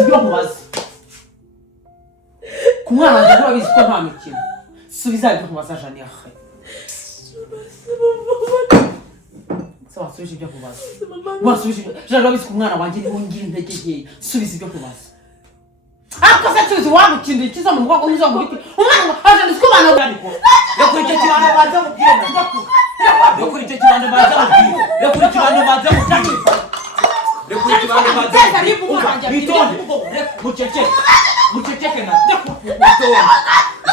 subiza ibyo nkubaza ku mwana wanjye urabizi ko nta mikino subiza ibyo nkubaza Jane yahe wasubije ibyo nkubaza wasubije Jane urabizi ko umwana wanjye niwe ngira intege nkeya subiza ibyo nkubaza akoze tuzi wagukindira ikiza mu bwoko nizo nguriki umwana Jane siko bana bariko yakuri icyo kibanda baza mubwire yakuri icyo kibanda baza mubwire yakuri kibanda baza mubwire yakuri kibanda baza mubwire muceceke na mwitonde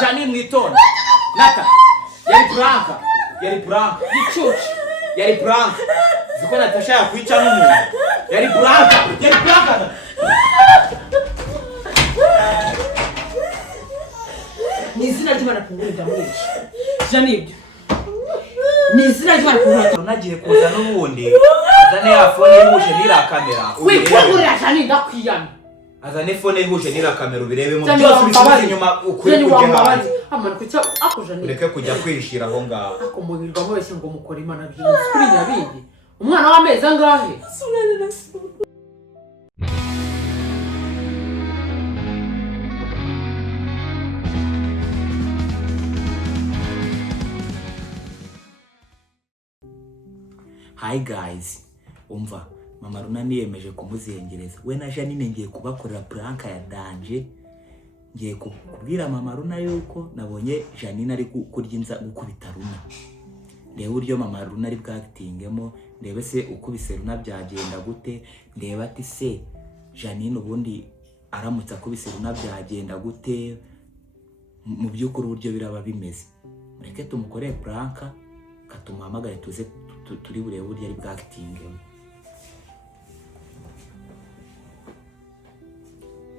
Jane mwitonde Nata yari Blanca gicucu yari Blanca ziko Natasha yakwica n'umuntu yari Blanca Nizina ry'Imana kungurira mwinshi Jane ibyo Nizina ry'Imana kungurira nagiye kuza n'ubundi azane ya phone y'ihuje n'ira kamera wikungurira Jane ndakwiyana azane phone y'ihuje n'ira kamera ubirebe mu byose bisubiza inyuma ukuri kujya hanze amana kucya ako Jane ureke kujya kwishira aho ngaho ako mubirwa mwese ngo mukora Imana byinshi kuri nyabindi umwana w'amezi angahe Hi guys, umva mama Runa niyemeje kumuzengereza we na Janine ngiye kubakorera prank ya danje ngiye kubwira mama Runa yuko nabonye Janine ari kurya gukubita Runa ndebe uburyo mama Runa ari bwactingemo ndebe se ukubise Runa byagenda gute ndebe ati se Janine ubundi aramutse akubise Runa byagenda gute mu by'ukuri uburyo biraba bimeze mureke tumukoreye prank katumuhamagare tuze turi burebe uburyo ari bwactingemo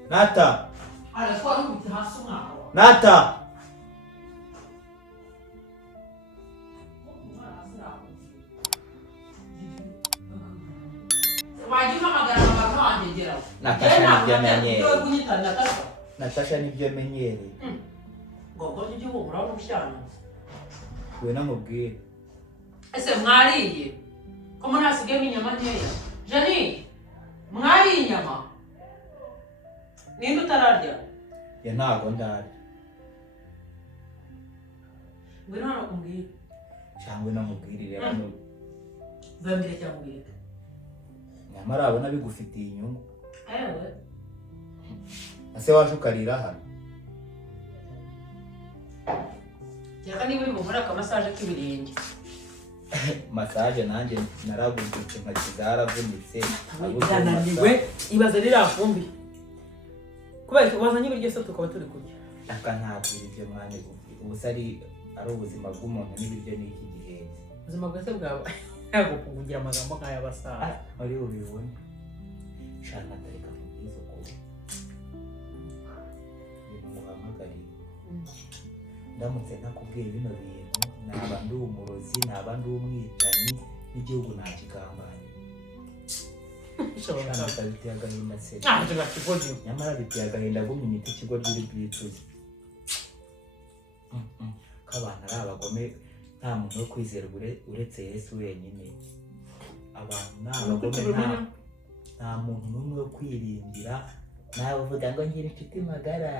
Nata aratwara n'ubiti hasi umwana Nata wagiye amagara abantu wangegeraho Natasha nibyo amenyereye ngo njye ubura n'ubushyana we namubwire ese mwariye ko munasigaye inyama nkeya Jane mwariye inyama ninde utararya ya ntago ndarya ngwino hano kumbwira cyangwa namubwirire hano vambire cyangwa ubwire nyamara abona bigufitiye inyungu ewe ase waje ukarira hano cyaka niba uri bukora akamasaje k'ibirenge massage nanjye naragundutse nkakizaravunitse abuzananiwe ibaza rirafumbire kubera wazanye ibiryo se tukaba turi kurya aka ntabwira ibyo mwanya ubusa ari ubuzima bw'umuntu n'ibiryo n'iki gihe ubuzima bwese bwawe ntabwo kugira amagambo nk'ay'abasaza ari ubibone shaka tareka mubwiza uko ibintu muhamagariye ndamutse nakubwiye bino bintu naba ndi umurozi naba ndi umwicanyi n'igihugu ntakigambanye shaka biteye agahinda se nyamara biteye agahinda gumye imiti ikigo ry'iri bwicuze k'abantu ari abagome nta muntu wo kwizera uretse Yesu wenyine abantu ni abagome nta muntu n'umwe wo kwiringira nawe uvuga ngo ngira inshuti magara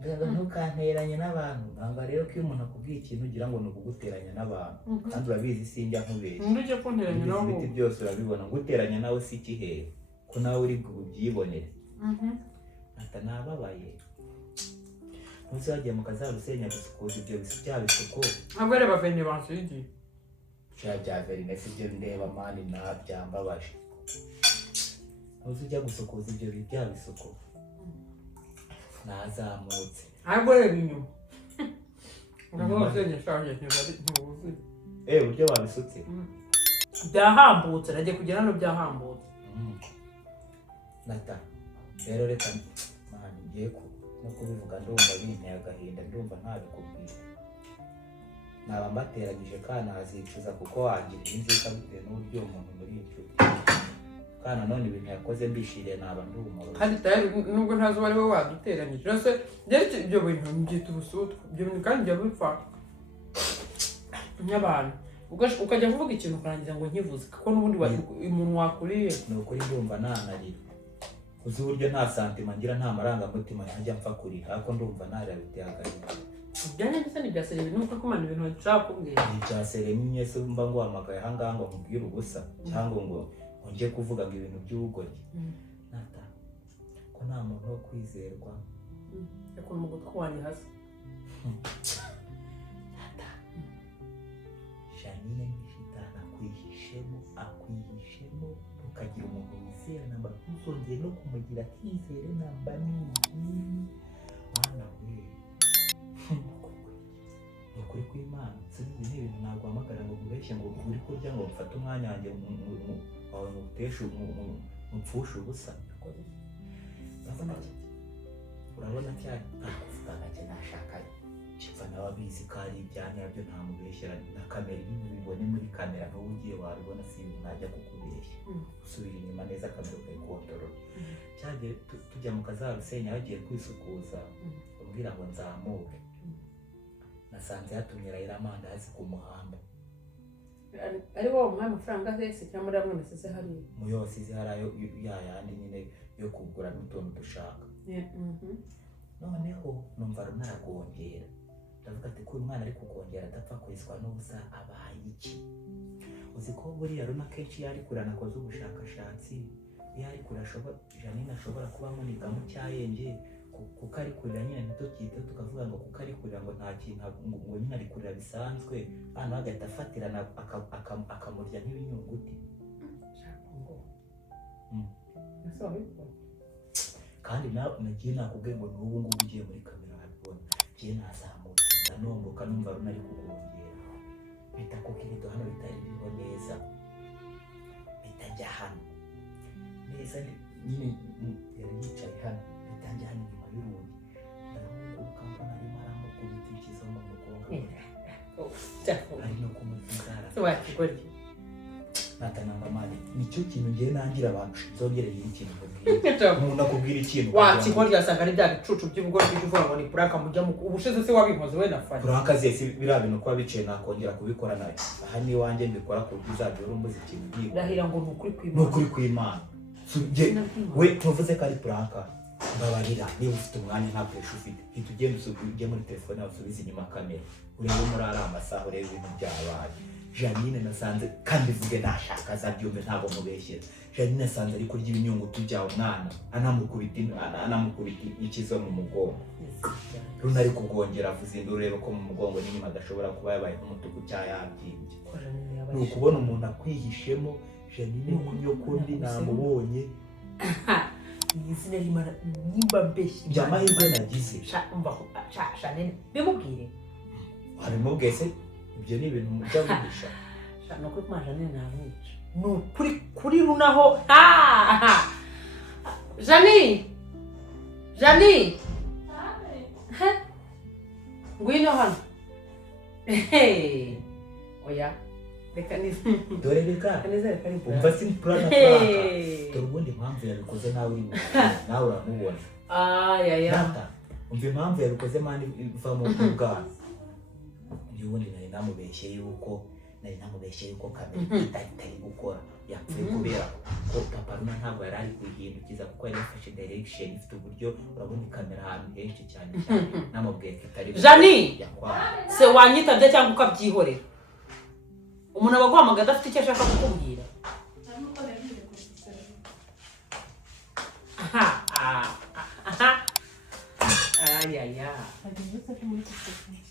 ngo ntukanteranye n'abantu ntabwo rero ko iyo umuntu akubwiye ikintu ugira ngo ni ukuguteranya n'abantu kandi urabizi sinjya nkubeshya ndujye kunteranya nawe ibiti byose urabibona guteranya nawe si ikihere ko nawe uri bubyibonere ata nababaye ntuzi wagiye mu kazarusenya gusukuza ibyo bisu bya bisuko ntabwo reba vene bansuyigiye bya verine si byo ndeba mani nabyambabaje ntuzi ujya gusukuza ibyo bya bisuko nazamutse ntabwo reba inyuma ntabwo wasenya shaje ntibuzi uburyo babisutse byahambutse nagiye kugera hano byahambutse Nata rero reka mani ngiye no kubivuga ndumva binteye agahinda ndumva ntabikubwira naba mbateranyije kana azicuza kuko wangirira inzika bitewe n'uburyo umuntu muri inshuti kana none ibintu yakoze mbishiriye naba ndumva kandi tayari nubwo ntazi uwo ari we waduteranyije rwose byari ibyo bintu mbyita ubusutwa ibyo bintu kandi bijya bipfa nk'abantu ukajya kuvuga ikintu ukarangiza ngo nkivuze kuko n'ubundi umuntu wakuriye ni ukuri ndumva nanarira uzi uburyo nta santima ngira nta marangamutima yanjye mpfa kurira ariko ndumva narabiteye agahinda. Byane ndetse ni byasere ibintu uko kumana ibintu nshaka kubwira. Ni byasere nyese mba ngo hamagaye hanga ngo nkubwire ubusa cyangwa ngo nje kuvuga ngo ibintu by'ubugori. Nata ko nta muntu wo kwizerwa. Ariko mu gutwa wani hasi. Nata Janine nishitana akwihishemo ukagira umuntu wizera namba ntuzongeye no kumugira kizere namba nini mwana we. Ukuri kw'Imana sinzi n'ibintu ntabwo hamagara ngo ubeshye ngo uri kurya ngo mfate umwanya wanjye wawe muteshe mupfushe ubusa. Urabona cyakuvuga gake nashaka kipfa nawe abizi ko ari ibyanya byo ntamubeshyera na kamera ibintu bibone muri kamera n'ubu ugiye wabibona sinzi ntajya kukubeshya. Usubira inyuma neza kamera ukayikontorora. Cyagiye tujya mu Kazarusenya yagiye kwisukuza umbwira ngo nzamuke. Nasanze yatumye Raila amandazi ku muhanda. Ari wowe umuha amafaranga zese cyangwa muri amwe nasize hariya? Mu yose izi harayo yayandi nyine yo kugura n'utuntu dushaka. Noneho numva runaragongera. Ndavuga ati ko uyu mwana ari kugongera adapfa kwiswa n'ubusa abaye iki. Uzi ko buriya runa kenshi yari kurana koze ubushakashatsi yari kurashobora Janine ashobora kuba muniga mu cyayenge kuko ari kurira nyine ntitokite tukavuga ngo kuko ari kurira ngo nta kintu ngo nyine ari kurira bisanzwe hano hagahita afatirana akamurya nk'ibinyunguti. Kandi nagiye nakubwiye ngo n'ubu ngubu ugiye muri kamera wabibona ngiye nazamutse ndanomboka numva runa ari kugongera mpita kuko irido hano bitari biriho neza bitajya hano neza nyine yari yicaye hano bitajya hano inyuma y'urugi ndaruhuka mbona arimo aramukubita ikizo mu mugongo ari no kumuzara natananga mali nicyo kintu ngiye nangira abantu nzongereye ikintu umuntu akubwira ikintu wakigori yasanga ari bya bicucu by'ubugori by'uvuga ngo ni pranka mujya mu ubushize se wabinkoze we nafanye pranka zese bira bintu kwa bice nakongera kubikora nayo aha ni wanje mbikora ku bizajya urumbuza ikintu giye rahira ngo nukuri kw'Imana we tuvuze ko ari pranka babarira niba ufite umwanya nta pressure ufite hita ugende muri telefone yawe usubize inyuma kamera urebe muri ari amasaha urebe ibintu byabaye. Janine nasanze kandi vuge nashaka zabyumve ntabwo mubeshyera. Janine nasanze ari kurya ibinyungu tujyaho mwana anamukubita ikizo mu mugongo. Runa ari kugongera avuze induru rero ko mu mugongo n'inyuma adashobora kuba yabaye nk'umutuku cyayabyimbye. Ni ukubona umuntu akwihishemo Janine kunyo kundi namubonye. Izina rimara nimba mbeshye byamahirwe nagize. Janine bimubwire. Harimo bwese ibyo ni ibintu mujya guhisha. No kuri Janine namwica. No kuri runaho. Janine. Ngwino hano. Oya. Reka ni. Dore reka. Kaneza kari. Umva si pranka. Dore ubundi impamvu yabikoze nawe uri nawe uramubona. Ya. Umva impamvu yabikoze mani iva mu bwana. Ubundi nari namubeshye yuko kamera itari gukora yapfuye kubera ko papa Runa ntabwo yari ari kuyihindukiza kuko yari yafashe direction ifite uburyo urabona kamera ahantu henshi cyane namubwiye ko itari Janine se wanyitabye cyangwa ukabyihorera umuntu abaguhamagara adafite icyo ashaka kukubwira.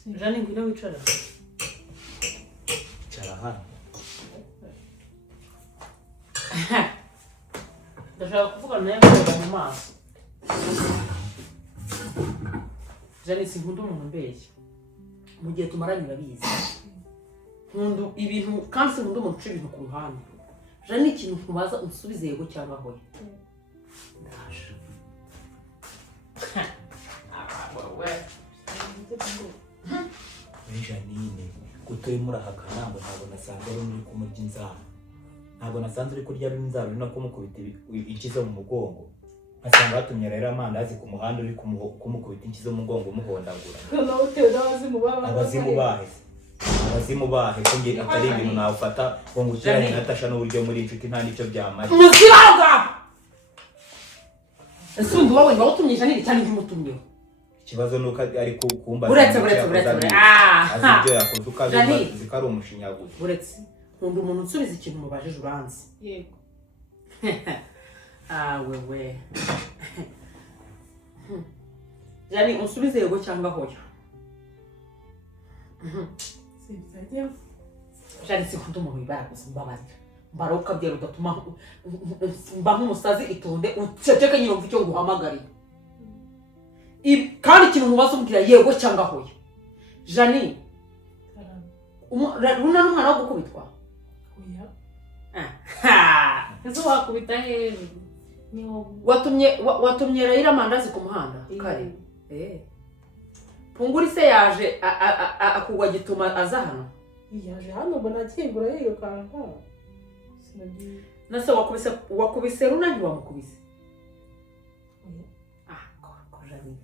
Janine ngwino wicara. Cara hano. Ndashaka kuvuga nawe kureba mu maso. Janine sinkunda umuntu mbeshya. Mu gihe tumaranye urabizi. Nkunda ibintu kandi sinkunda umuntu uca ibintu ku ruhande. Janine ikintu kubaza unsubize yego cyangwa hoya. Ndaje. Janine kuturi murahakana ngo ntabwo nasanze ari muri kumurya inzara. Ntabwo nasanze uri kurya inzara uri no kumukubita ikizo mu mugongo. Asanga batumye rero amandazi ku muhanda uri kumukubita ikizo mu mugongo umuhondagura. Abazimu bahe ko ngiye atari ibintu nawufata ngo ngukiranye Natasha n'uburyo muri inshuti nta nicyo byamari. Muzibanga wowe ngo utumye Janine cyane nk'imutumyeho ikibazo nuko ari kumba buretse ibyo yakoze ukaza zikari umushinyaguzi buretse nkunda umuntu unsubiza ikintu mubajije uranzi yego wewe Janine unsubize yego cyangwa hoya Janine sikunda umuntu wibaraguza mbabarira mbaroka byero udatuma mba nk'umusazi itonde uceceke nyine mvucyo nguhamagariye kandi ikintu mubaza umbwira yego cyangwa hoya Janine runa n'umwana wo gukubitwa oya ezo wakubita hehe niho watumye Raila mandazi ku muhanda kare Punguri se yaje akugwa gituma aza hano yaje hano mbona akingura yiyo kanka sinagiye nase wakubise runa ntiwamukubise ko Janine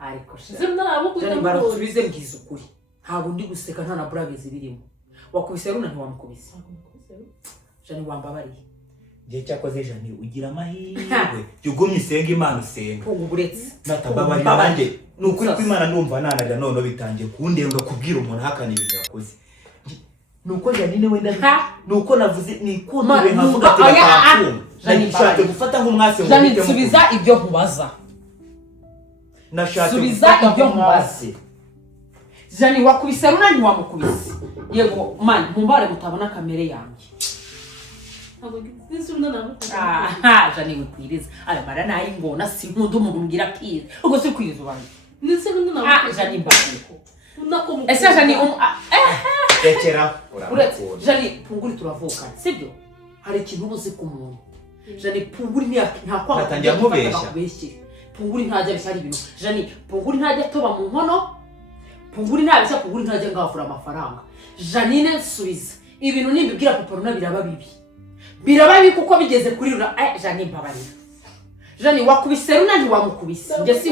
ariko zimna nabukuze barasubize mbwiza ukuri ntabwo ndi guseka nta na bragues birimo wakubise runa ntiwamukubise Janine wambabariye gihe cyakoze Janine ugira amahirwe yugumye isenga Imana usenga uburetse natababarira banje nukuri ko Imana ndumva nanarira none bitangiye kundenga kubwira umuntu hakana ibintu yakoze nuko Janine wenda nuko navuze nikundwe nkavuga ati bakapfuma Janine shate gufata nk'umwase ngo Janine subiza ibyo nkubaza nashatse subiza ibyo nkubaza Janine wakubise runa ntiwamukubise yego man mumbare mutabona kamere yanjye Janine kwiriza arabara nayi ngona sinkunda umuntu mbwira kiza ubwo si kwiriza ubanje Janine mbako ese Janine tekera Janine Punguri turavukana sibyo hari ikintu ubuzi ku muntu Janine Punguri nta kwanga natangiye mubeshya Punguri ntajya bishari ibintu Janine Punguri ntajya toba mu nkono Punguri ntabishya Punguri ntajya ngafura amafaranga Janine subiza ibintu nimbibwira papa runa biraba bibi kuko bigeze kuri runa Janine mbabarira Janine wakubise runa ntiwamukubise nge si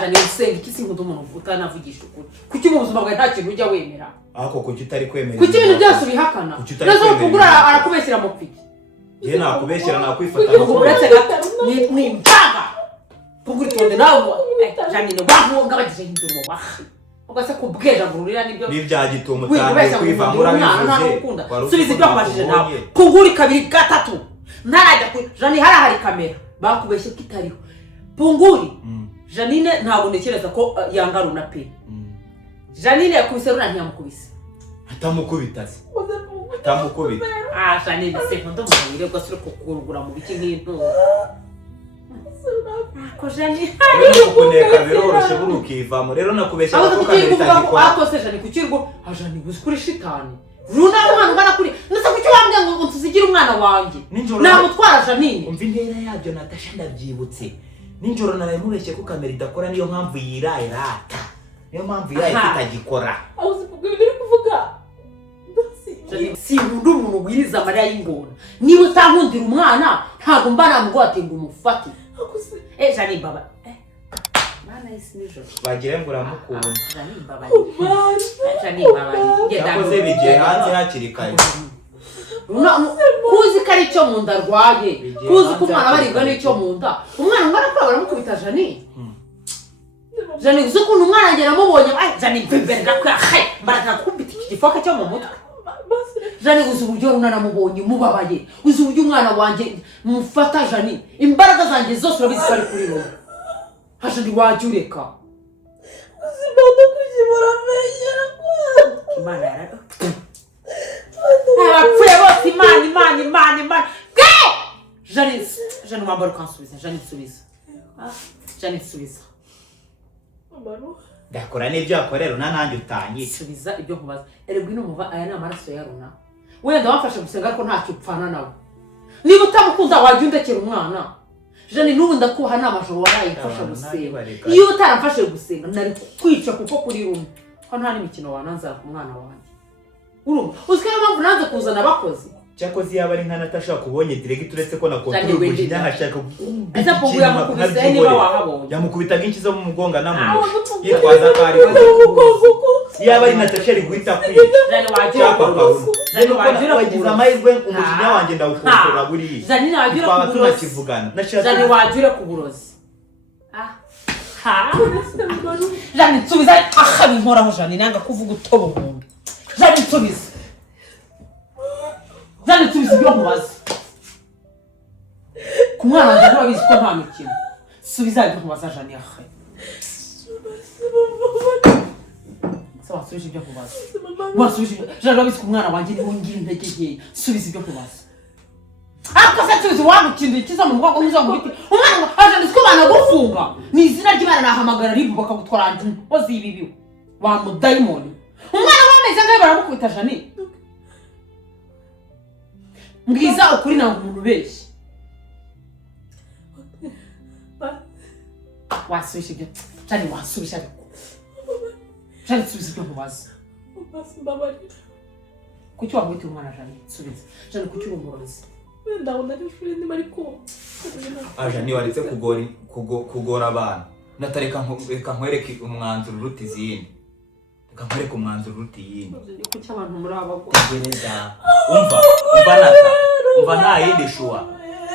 Janine usenga iki sinkunda umuntu utanavugisha ukuri kuki mu buzima bwawe nta kintu ujya wemera ako kuki utari kwemera kuki ibintu byose ubihakana nazo kugura arakubeshyira mu piki je nakubeshyira nakwifata ngo uretse gato ni imbaga Punguri tonde nawe Janine wahunga bagije hindurwa waha ugase kubwera ngurira nibyo n'ibyagituma cyane kwivamura bivuze subiza ibyo kwashije nawe Punguri kabiri gatatu ntarajya kuri Janine hari kamera bakubeshye kitariho Punguri Janine ntabwo ntekereza ko yangaruna pe Janine yakubise runa ntiyamukubise atamukubita Janine se ndo mubire ko sire kukurugura mu biki nk'intu ko Janine kuneka biroroshye burukivamo rero nakubeshya ko kamera itagikora akose Janine kukirgo Janine buzikuri shitani runa umwana ngana kuri nase kuki wambye ngo tuzigira umwana wanjye namutwara Janine umva intera yabyo Natasha ndabyibutse ninjoro naraye mubeshye ko kamera idakora niyo mpamvu yirayirata niyo mpamvu itagikora biri kuvuga si nkunda umuntu wiriza amarira y'ingona niba utankundira umwana ntabwo mba namugwate ngo umufate Janine baba mana isi nijoro bagire ngo uramukunda Janine baba yakoze bigiye hanze hakiri kare kuzi ko ari cyo mu nda arwaye kuzi ko umwana baribwa n'icyo mu nda umwana ngana kuri baramukubita Janine uzi ukuntu umwana ngera mubonye Janine mbere ndakwaye mbaraga kubita iki gifoka cyo mu mutwe Janine uzi uburyo runa namubonye mubabaye uzi uburyo umwana wanjye mufata Janine imbaraga zanjye zose urabizi ko ari kuri runa Janine wajya ureka uzimana kujibura menyera Imana yarado abapfuye bose Imana Janine wambara ukansubiza Janine subiza ndakora n'ibyo yakorera nanjye utangiye subiza ibyo nkubaza erebwe n'umuva aya ni amaraso ya runa wenda wafashe gusenga ariko ntacyo upfana nawe niba utamukunda wajya undekera umwana Janine n'ubu ndakuha n'amajoro warayifasha gusenga iyo utaramfashe gusenga nari kwica kuko kuri runa ko nta n'imikino wananzara ku mwana wanjye urumva uziko niyo mpamvu nanze kuzana abakozi cyakoze yaba ari nka Natasha kubonye direct uretse ko na control kujinya hashaka ese Punguri yamukubise niba wahabonye yamukubitaga inki zo mu mugonga namu yitwaza kari yaba ari Natasha ari guhita kwica Jani wagira kuburozi. Jani wagira wagize amahirwe umujinya wanjye ndawukontorora buriya. Jani wagira twaba kuburozi. tunakivugana. Jani wagira kuburozi. Jani nsubiza akabinkoraho Jani nanga kuvuga utobo umuntu. Jani nsubiza. Jani nsubiza ibyo nkubaza. Ku mwana wanjye ntabizi ko nta mikino. Subiza ibyo nkubaza Jani yahe. Sawa subiza ibyo nkubaza. Wasubiza. Jani urabizi ku mwana wanjye niho ngira intege nke. Subiza ibyo nkubaza. Akose tuzi wamukindi kiza mu mugwa umuzo ngwiti. Umwana aje ndiko bana gufunga. Ni izina ry'Imana nahamagara ribu bakagutwara andi. Ozi ibibi. Wa mu diamond. Umwana wameze ngaye baramukubita Jani. Mbwiza ukuri na umuntu beshi. Wasubisha ibyo. Jani wasubisha ariko. Jani subiza ibyo nkubaza. Kuki wamwita umwana Jani? Subiza. Jani kuki uri umurozi? Ndabona ari friend mariko. Jani waretse kugora abana. Natareka nkwereke umwanzuro uruta izindi. Reka nkwereke umwanzuro uruta iyindi. Kuki abantu muri abago? Tegereza. Umva nata. Umva nta yindi shuwa.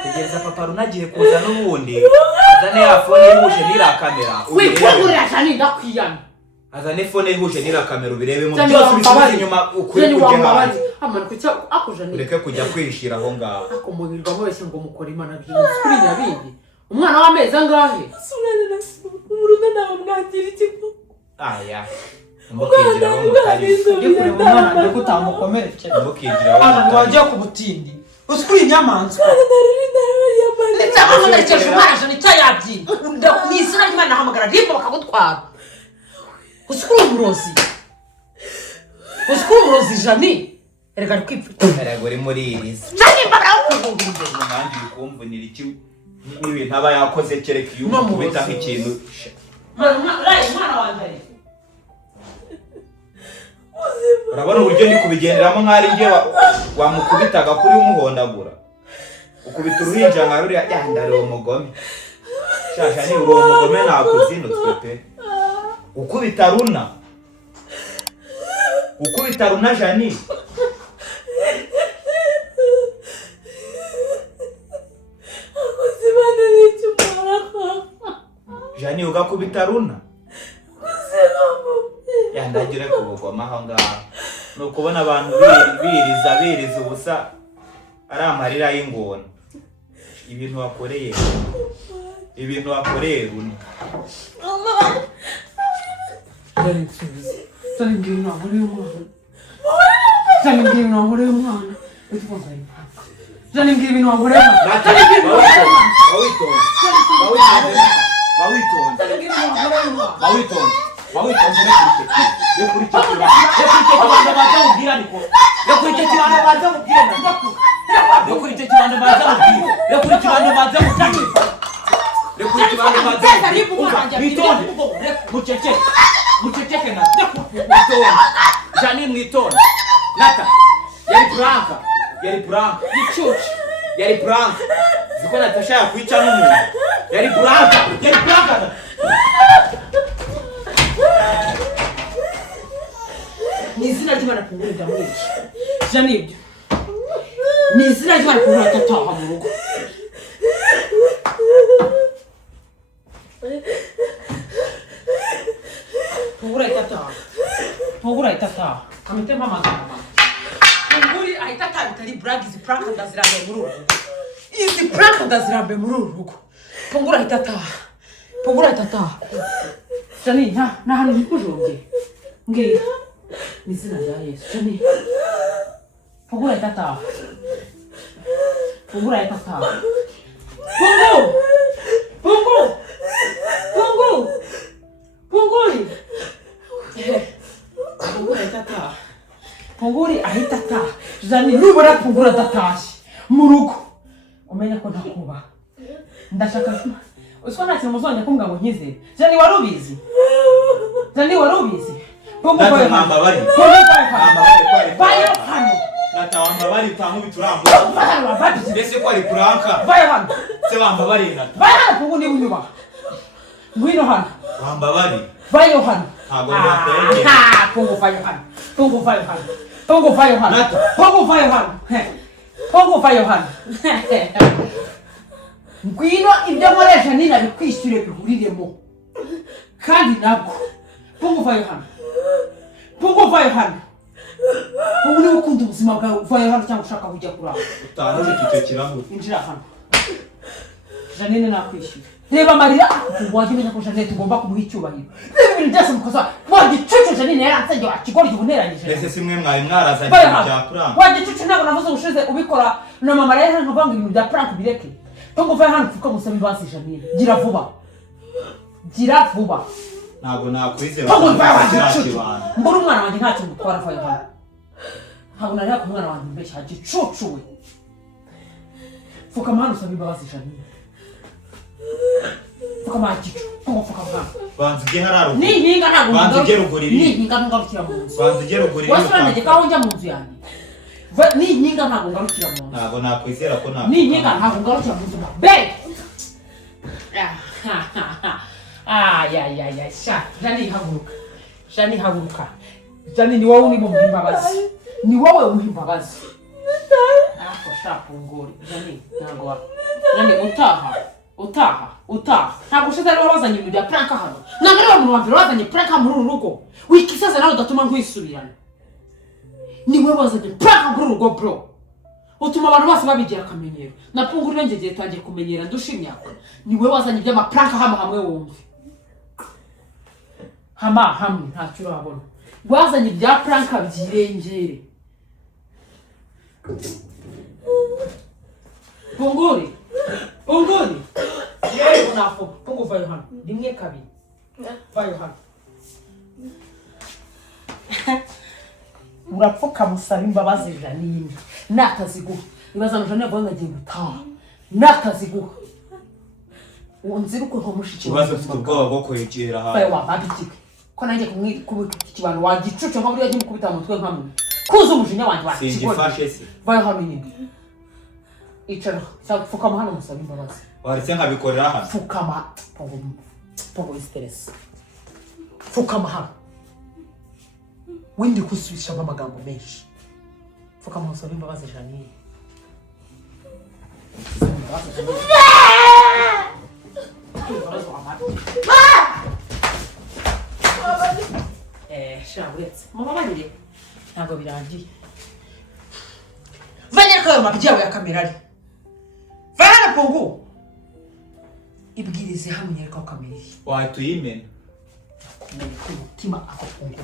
Tegereza papa runagiye kuza n'ubundi. Azane ya phone yihuje n'ira kamera. Wikugurira Jani ndakwiyana. Azane phone yihuje n'ira kamera ubirebe mu byose bisubiza inyuma ukuri kujya. Amana kuki akujani. Ureke kujya kwishira aho ngaho. Akomubirirwa mwese ngo mukora Imana byinshi kuri nyabindi. Umwana w'amezi angahe? Sunane na umuruna nawe mwagira ikigo. Aya. Mukijira aho mutari. Ujye kureba umwana ndiko utamukomereje. Mukijira aho mutari. Waje ku butindi. Uskuri inyamanzwa. Ndetse umwana Jani cyayabyi. Unda nisina ry'Imana nahamagara ribo bakagutwara. Uskuri umurozi. Uskuri umurozi Jani. Erega kwipfuta. Erega uri muri iriza. Jani mbara ukuvungira imbere. Kandi bikumvunira iki n'ibintu aba yakoze kereka iyo umukubita nk'ikintu. Mwana wanjye. Urabona uburyo ndi kubigenderamo nk'ari nge wamukubitaga kuri umuhondagura. Ukubita uruhinja nka ruriya yandare umugome. Shasha ni uri umugome nakuzinutswe pe. Ukubita Runa. Ukubita Runa Jani. Jani ugakubita Runa. Yandagira kubugoma aho ngaho. Nukubona abantu biriza ubusa ari amarira y'ingona. Ibintu wakoreye Runa. Jani ngino ahore umwana. Jani ngino ahore umwana. Jani ngino ahore umwana. Jani mwitonde. Nata. Yari prank. Ichuchi. Yari prank. Ziko Natasha yakwica n'umuntu. Yari prank. Ni izina ry'Imana kungurira mwinshi. Jani ibyo. Ni izina ry'Imana kungurira tataha mu rugo. Pungura itataha. Kamite mama mama. Punguri ahitataha bitari brag izi prank ndazirambe muri uru rugo. Izi prank ndazirambe muri uru rugo. Pungura itataha. Jani na hano nikujobye. Ngira. Ni izina rya Yesu. Jani. Pungura itataha. Punguri. Punguri ahitataha. Jani nubura pungura datashi. Mu rugo. Umenya ko ntakuba. Ndashaka uswa nta kintu muzonye kumbwa ngo nkize. Jani warubizi. Punguri mama bari. Bayo hano. Natawamba bari tangu biturambo. Bayo bari. Ndese ko ari pranka. Bayo hano. Se wamba bari nata. Bayo hano punguri unyuba. Ngwino hano. Wamba bari. Bayo hano. Ntabwo yakwegera. Pongo fayo hano. Pongo fayo hano. Pongo fayo hano. Pongo fayo hano. Pongo fayo hano. Ngwino ibyo nkoresha nina bikwishyure bihuriremo. Kandi nabwo. Pongo fayo hano. Pongo fayo hano. Pongo ni ukunda ubuzima bwawe fayo hano cyangwa ushaka kujya kurara. Utaroje icyo kirahure. Injira hano. Janine nakwishyura. Reba Marira wajye menya ko Janine tugomba kumuha icyubahiro. Reba ibintu byose mukoza. Wagicucu Janine yaransenge akigora ibuneranyije. Mbese simwe mwarazanye bya prank. Wagicucu ntabwo navuze ubushize ubikora na mama Marira nkavanga ibintu bya prank bireke. Tongo vaye hano fuka musaba imbazi Janine. Gira vuba. Gira vuba. Ntabwo nakwizera. Tongo vaye wagicucu. Mbona umwana wanjye ntacyo gutwara vaye hano. Ntabwo nari kumwana wanjye mbeshya gicucu we. Fuka mwana usaba imbazi Janine. Fuka majicu, tongo fuka mwana. Banzige hararo. Ni hinga ntabwo. Banzige rugoriri. Ni hinga ngarukira mu nzu. Banzige rugoriri. Wasubiranye kaho njya mu nzu yanjye. Ni hinga ntabwo ngarukira mu nzu. Ntabwo nakwizera ko ntabwo. Ni hinga ntabwo ngarukira mu nzu. Be. Ya. Jani haguruka. Jani haguruka. Jani ni wowe uri mu mbabazi. Ni wowe uri mu mbabazi. Ako shapu ngori. Jani ntabwo. Jani utaha. Ntabwo ushize ari wazanye ibintu bya prank hano. Ntabwo ari umuntu wa mbere wazanye prank muri uru rugo. Wikisaza nawe udatuma nkwisubirana. Ni wowe wazanye prank muri uru rugo bro. Utuma abantu bose babigira akamenyero. Na Punguri nengeye tangiye kumenyera ndushimyaka. Ni wowe wazanye ibya prank hamwe wumve. Hamwe ntacyo urabona. Wazanye ibya prank byirengere. Punguri. Yeye unafo. Pungu vayo hano. Rimwe kabiri. Vayo hano. Urapfuka musaba imbabazi Janine. Nataziguha. Ibaza ngo Janine abona agiye gutaha. Nataziguha. Unzira uko nkomushiki. Kibazo mfite ubwoba bwo kwegera hano. Vayo wababitike. Ko nanjye kumwikibano wagicucu nko buriya gimukubita mu mutwe nkamwe. Kuza umujinya wanjye wa. Singifashe se. Vayo hano nyine. Icara. Fuka hano musaba imbabazi. Waretse nkabikorera hano. Fukama. Pongo stress. Fukama hano. Windi kusubisha amagambo menshi. Fukama usaba imbabazi Janine. Shaburetse. Mama barire. Ntabwo birangiye. Vanya kayo mabyawe ya kamera ari. Vana Pongo. Ibwirize hamwe nyereka kamera. Wahita uyimena. Kumenya ko umutima ako Pongo.